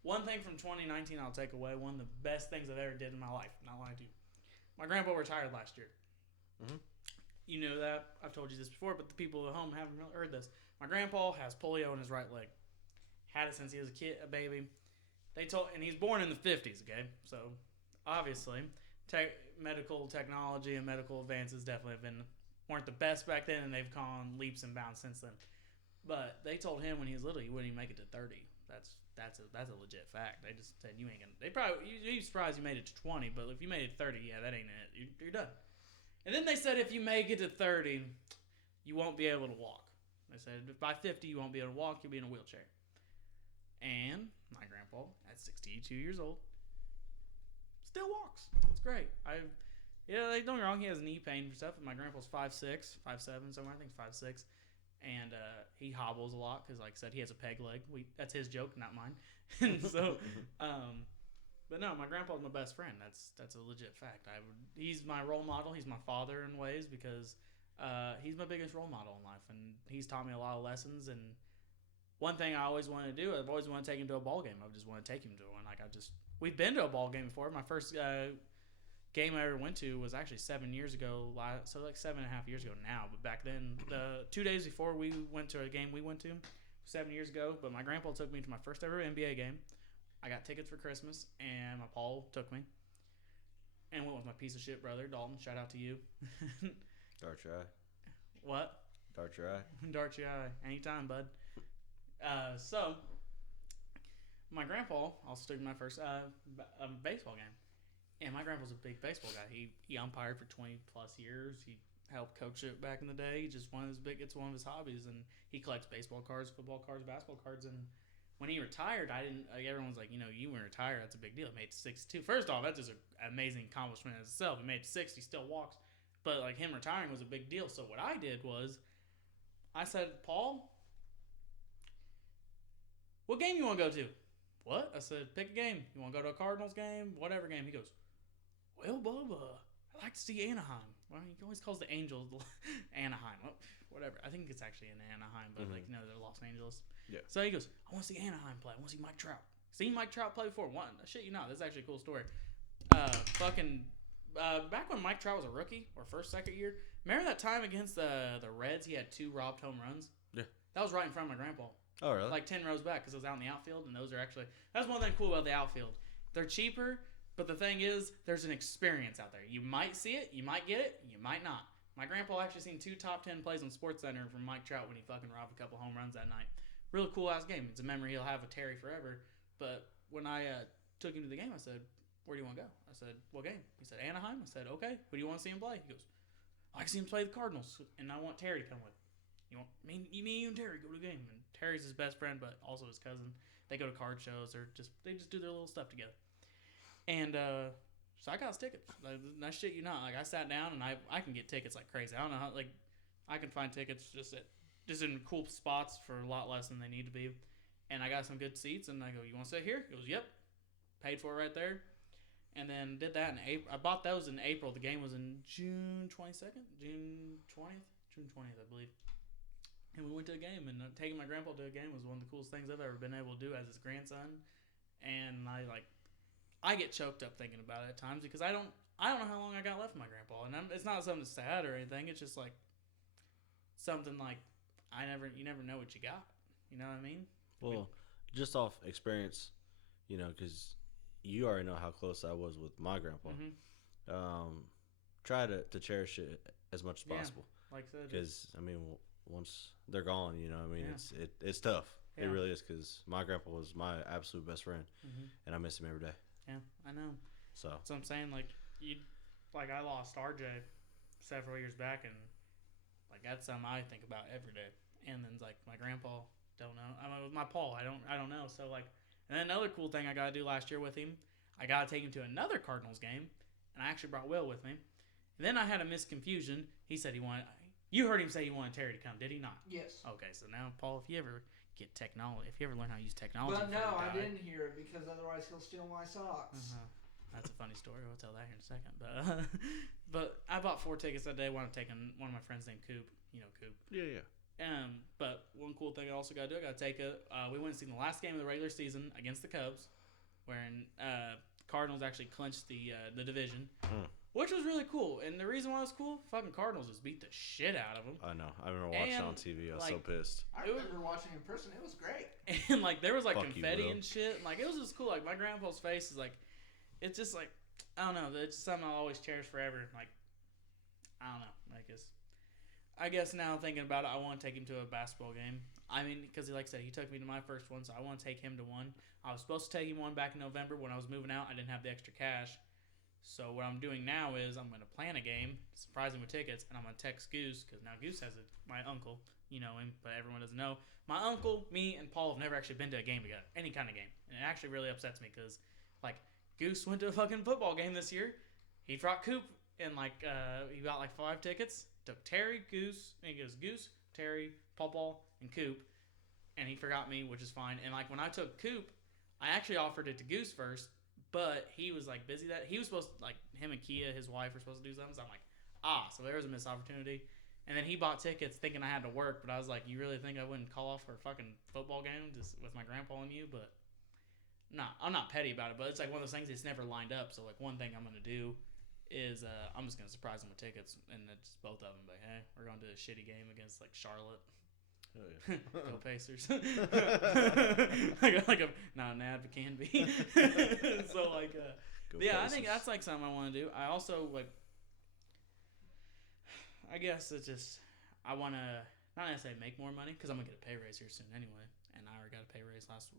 one thing from 2019 I'll take away, one of the best things I've ever did in my life, not lying to you. My grandpa retired last year. Mm-hmm. You know that. I've told you this before, but the people at home haven't really heard this. My grandpa has polio in his right leg. Had it since he was a baby. And he's born in the 50s, okay? So, obviously, medical technology and medical advances definitely weren't the best back then, and they've gone leaps and bounds since then. But they told him when he was little he wouldn't even make it to 30. That's a legit fact. They just said you ain't gonna. You'd be surprised you made it to 20, but if you made it to 30, yeah, that ain't it. You're done. And then they said if you make it to 30, you won't be able to walk. They said by 50 you won't be able to walk. You'll be in a wheelchair. And my grandpa, at 62 years old, still walks. It's great. Don't get me wrong, he has knee pain and stuff. But my grandpa's 5'6", 5'7", somewhere. I think 5'6". And he hobbles a lot because, like I said, he has a peg leg. That's his joke, not mine. And so, but no, my grandpa's my best friend. That's a legit fact. He's my role model. He's my father in ways because he's my biggest role model in life, and he's taught me a lot of lessons. And one thing I always wanted to do, I've always wanted to take him to a ball game. I just want to take him to one. We've been to a ball game before. My first game I ever went to was actually 7 years ago, so like 7.5 years ago now. But back then, the 2 days before we went to a game we went to 7 years ago. But my grandpa took me to my first ever NBA game. I got tickets for Christmas, and my Paul took me. And went with my piece of shit brother, Dalton. Shout out to you. Dart your eye. What? Dart your eye. Dart your eye. Anytime, bud. So, my grandpa also took me my first baseball game. And my grandpa's a big baseball guy. He umpired for 20 plus years. He helped coach it back in the day. It's one of his hobbies, and he collects baseball cards, football cards, basketball cards. And when he retired, everyone's like, you weren't retired. That's a big deal. He made 62. First off, that's just an amazing accomplishment in itself. He made 60, still walks. But like him retiring was a big deal. So what I did was, I said, Paul, what game you want to go to? What? I said, pick a game. You want to go to a Cardinals game? Whatever game. He goes, well, Bubba, I like to see Anaheim. Well, he always calls the Angels Anaheim. Well, whatever. I think it's actually in Anaheim, but like, no, they're Los Angeles. Yeah. So he goes, I want to see Anaheim play. I want to see Mike Trout. Seen Mike Trout play before. One, shit, you know, that's actually a cool story. Back when Mike Trout was a rookie or second year, remember that time against the Reds? He had 2 robbed home runs. Yeah. That was right in front of my grandpa. Oh, really? Like 10 rows back because it was out in the outfield, and those are actually that's one thing cool about the outfield. They're cheaper, but the thing is, there's an experience out there. You might see it, you might get it, you might not. My grandpa actually seen 2 top 10 plays on SportsCenter from Mike Trout when he fucking robbed a couple home runs that night. Really cool ass game. It's a memory he'll have with Terry forever. But when I took him to the game, I said, "Where do you want to go?" I said, "What game?" He said, "Anaheim." I said, "Okay. Who do you want to see him play?" He goes, "I can see him play the Cardinals, and I want Terry to come with. You want me, you and Terry go to the game." And Terry's his best friend, but also his cousin. They go to card shows or they just do their little stuff together. And so I got his tickets. Like, that shit, you know, like I sat down and I can get tickets like crazy. I don't know how, like, I can find tickets just in cool spots for a lot less than they need to be. And I got some good seats, and I go, "You want to sit here?" He goes, "Yep." Paid for it right there. And then did that in April. I bought those in April. The game was in June 22nd? June 20th? June 20th, I believe. And we went to a game, and taking my grandpa to a game was one of the coolest things I've ever been able to do as his grandson. And I get choked up thinking about it at times because I don't know how long I got left with my grandpa. And it's not something sad or anything. It's just like something like you never know what you got. You know what I mean? Well, just off experience, you know, because you already know how close I was with my grandpa. Mm-hmm. Try to cherish it as much as possible. Like I said. Because, I mean, once they're gone, you know, I mean, Yeah. it's tough. Yeah. It really is, because my grandpa was my absolute best friend, Mm-hmm. and I miss him every day. Yeah, I know. So So I'm saying, like, I lost RJ several years back, and like that's something I think about every day. And then like my grandpa, don't know. I mean, with my Paul, I don't know. So like, and then another cool thing I gotta do last year with him, I gotta take him to another Cardinals game, and I actually brought Will with me. And then I had a misconfusion. He said he wanted. You heard him say he wanted Terry to come, did he not? Yes. Okay, so now Paul, if you ever get technology, if you ever learn how to use technology, But no, before you I die- didn't hear it because otherwise he'll steal my socks. That's a funny story. We'll tell that here in a second. But I bought 4 tickets that day. One I'm taking one of my friends named Coop. You know Coop. yeah. But one cool thing I also got to do, I got to take we went and seen the last game of the regular season against the Cubs, wherein Cardinals actually clinched the division, which was really cool. And the reason why it was cool, fucking Cardinals just beat the shit out of them. I know. I remember watching it on TV. I was so pissed. I remember watching in person. It was great. And like there was like Fuck you, confetti Will. and shit. And, like it was just cool. Like my grandpa's face is like, it's just like, I don't know. It's just something I'll always cherish forever. Like, I don't know. I guess now thinking about it, I want to take him to a basketball game. I mean, because like I said, he took me to my first one, so I want to take him to one. I was supposed to take him one back in November when I was moving out. I didn't have the extra cash. So what I'm doing now is I'm going to plan a game, surprise him with tickets, and I'm going to text Goose, because now Goose has my uncle. You know him, but everyone doesn't know. My uncle, me, and Paul have never actually been to a game together, any kind of game. And it actually really upsets me because, like, Goose went to a fucking football game this year. He brought Coop, and, like, he got, like, 5 tickets. Took Terry, Goose, and he goes Goose, Terry, Paul, and Coop. And he forgot me, which is fine. And, like, when I took Coop, I actually offered it to Goose first, but he was, like, busy that. He was supposed to, like, him and Kia, his wife, were supposed to do something. So I'm like, so there was a missed opportunity. And then he bought tickets thinking I had to work, but I was like, you really think I wouldn't call off for a fucking football game just with my grandpa and you? But, I'm not petty about it, but it's like one of those things that's never lined up. So, like, one thing I'm going to do is I'm just going to surprise them with tickets, and it's both of them. Like, hey, we're going to a shitty game against, like, Charlotte. Oh, yeah. Go Pacers. Not an ad, but can be. So, like, Go yeah, I Pacers. think that's, like, something I want to do. I also, like, I guess it's just, I want to, not necessarily make more money, because I'm going to get a pay raise here soon anyway. And I already got a pay raise last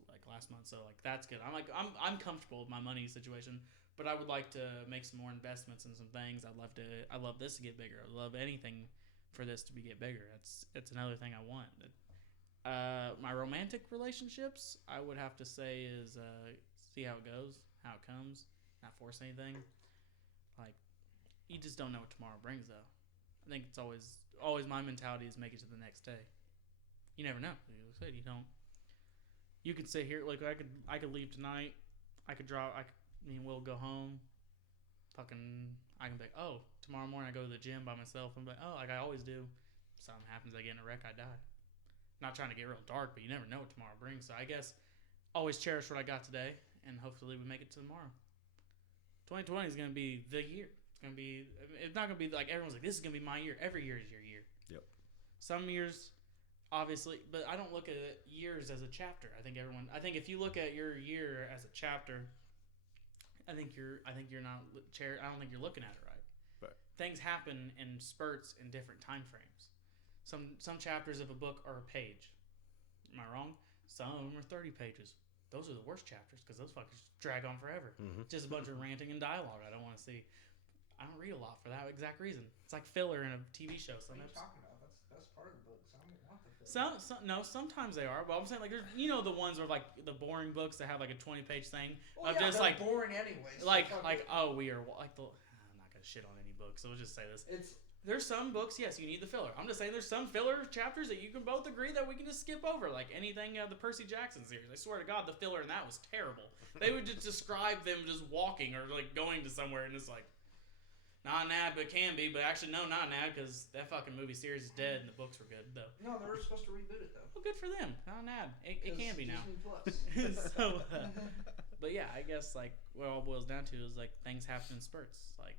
month, so, like, that's good. I'm comfortable with my money situation, but I would like to make some more investments in some things. I love this to get bigger. I love anything for this to get bigger. It's another thing I want. My romantic relationships, I would have to say is see how it goes, how it comes, not force anything. Like, you just don't know what tomorrow brings, though. I think it's always my mentality is make it to the next day. You never know. Like I said, you don't. You could sit here, like I could leave tonight. I could draw. Me and Will go home. I can be like, oh, tomorrow morning I go to the gym by myself. I'm like, oh, like I always do. Something happens, I get in a wreck, I die. Not trying to get real dark, but you never know what tomorrow brings. So I guess always cherish what I got today, and hopefully we make it to tomorrow. 2020 is gonna be the year. It's gonna be. It's not gonna be like everyone's like, this is gonna be my year. Every year is your year. Yep. Some years, obviously, but I don't look at years as a chapter. I think if you look at your year as a chapter, I think you're not. I don't think you're looking at it right. Right. Things happen in spurts in different time frames. Some chapters of a book are a page. Am I wrong? Some of them are 30 pages. Those are the worst chapters because those fuckers drag on forever. Mm-hmm. Just a bunch of ranting and dialogue I don't want to see. I don't read a lot for that exact reason. It's like filler in a TV show. What are you Sometimes. talking about? That's part of the book. So I don't want the filler. Sometimes they are, but I'm saying like there's the ones where like the boring books that have like a 20-page thing Well, of yeah, just they're like boring anyways. So like fuck like it. oh we are like the I'm not gonna shit on any book, so we'll just say this. There's some books, yes, you need the filler. I'm just saying there's some filler chapters that you can both agree that we can just skip over, like anything the Percy Jackson series. I swear to God, the filler in that was terrible. They would just describe them just walking or like going to somewhere, and it's like, not an ad, but it can be. But actually, no, not an ad, because that fucking movie series is dead, and the books were good though. No, they were supposed to reboot it though. Well, good for them. Not an ad. It can be now. Disney Plus. So, but yeah, I guess like what it all boils down to is like things happen in spurts. Like,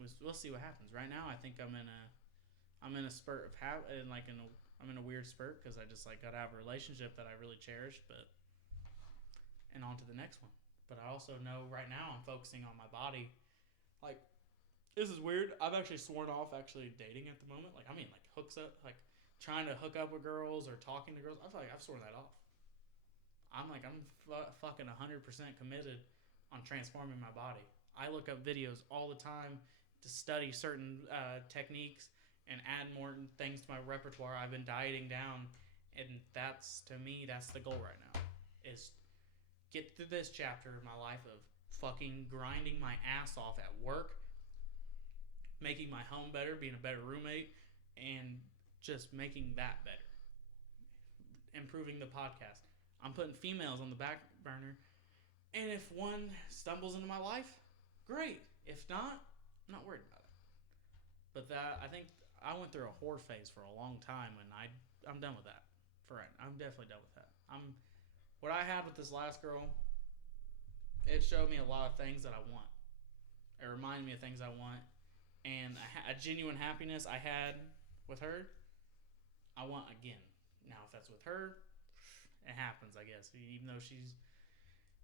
just we'll see what happens. Right now, I think I'm in a spurt of I'm in a weird spurt because I just like got to have a relationship that I really cherish, and on to the next one. But I also know right now I'm focusing on my body. Like, this is weird. I've actually sworn off actually dating at the moment. Like, I mean, like hooks up, like trying to hook up with girls or talking to girls. I feel like I've sworn that off. I'm fucking 100% committed on transforming my body. I look up videos all the time to study certain techniques and add more things to my repertoire. I've been dieting down, and that's the goal right now, is get through this chapter of my life of fucking grinding my ass off at work, making my home better, being a better roommate, and just making that better. Improving the podcast. I'm putting females on the back burner, and if one stumbles into my life, great. If not, I'm not worried about it. But I think I went through a whore phase for a long time, and I'm done with that. I'm definitely done with that. What I had with this last girl, it showed me a lot of things that I want. It reminded me of things I want, and a genuine happiness I had with her, I want again. Now, if that's with her, it happens, I guess.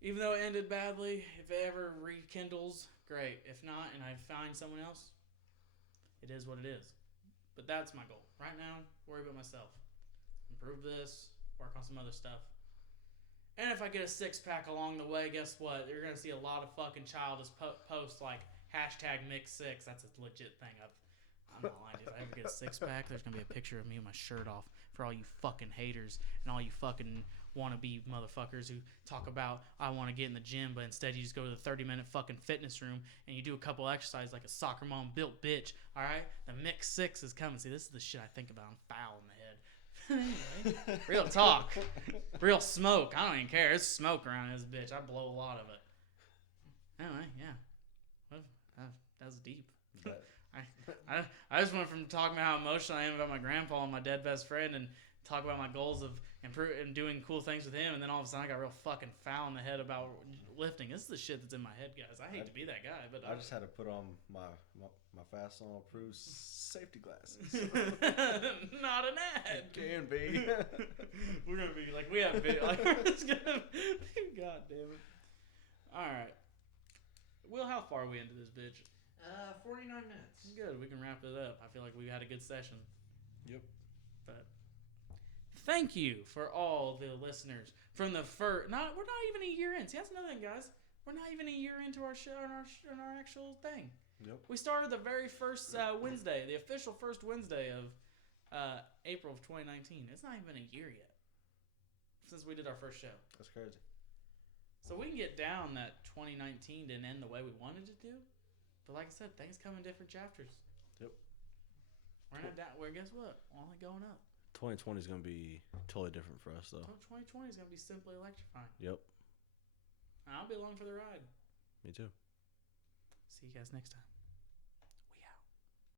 Even though it ended badly, if it ever rekindles, great. If not, and I find someone else, it is what it is. But that's my goal. Right now, worry about myself. Improve this, work on some other stuff. And if I get a six-pack along the way, guess what? You're going to see a lot of fucking childish posts like #mix6. That's a legit thing. I'm not lying to you. If I ever get a six-pack, there's going to be a picture of me with my shirt off for all you fucking haters and all you fucking wannabe motherfuckers who talk about, I want to get in the gym, but instead you just go to the 30-minute fucking fitness room and you do a couple exercises like a soccer mom built bitch, all right? The Mix 6 is coming. See, this is the shit I think about. I'm foul in the head. Anyway, real talk. Real smoke. I don't even care. There's smoke around this bitch. I blow a lot of it. Anyway, yeah. Well, that was deep. I just went from talking about how emotional I am about my grandpa and my dead best friend and talk about my goals of improving and doing cool things with him, and then all of a sudden I got real fucking foul in the head about lifting. This is the shit that's in my head, guys. I hate to be that guy, but I just had to put on my Fastenal approved safety glasses. Not an ad. It can be. We're gonna be like, we have video. Like, we're just gonna. God damn it. All right. Will, how far are we into this bitch? 49 minutes. Good. We can wrap it up. I feel like we had a good session. Yep. But thank you for all the listeners from the first. We're not even a year in. See, that's another thing, guys. We're not even a year into our show and our actual thing. Yep. We started the very first Wednesday, the official first Wednesday of April of 2019. It's not even a year yet since we did our first show. That's crazy. So we can get down that 2019 didn't end the way we wanted it to. But like I said, things come in different chapters. Yep. We're not down. We're, guess what? Only going up. 2020 is going to be totally different for us, though. 2020 is going to be simply electrifying. Yep. And I'll be along for the ride. Me too. See you guys next time.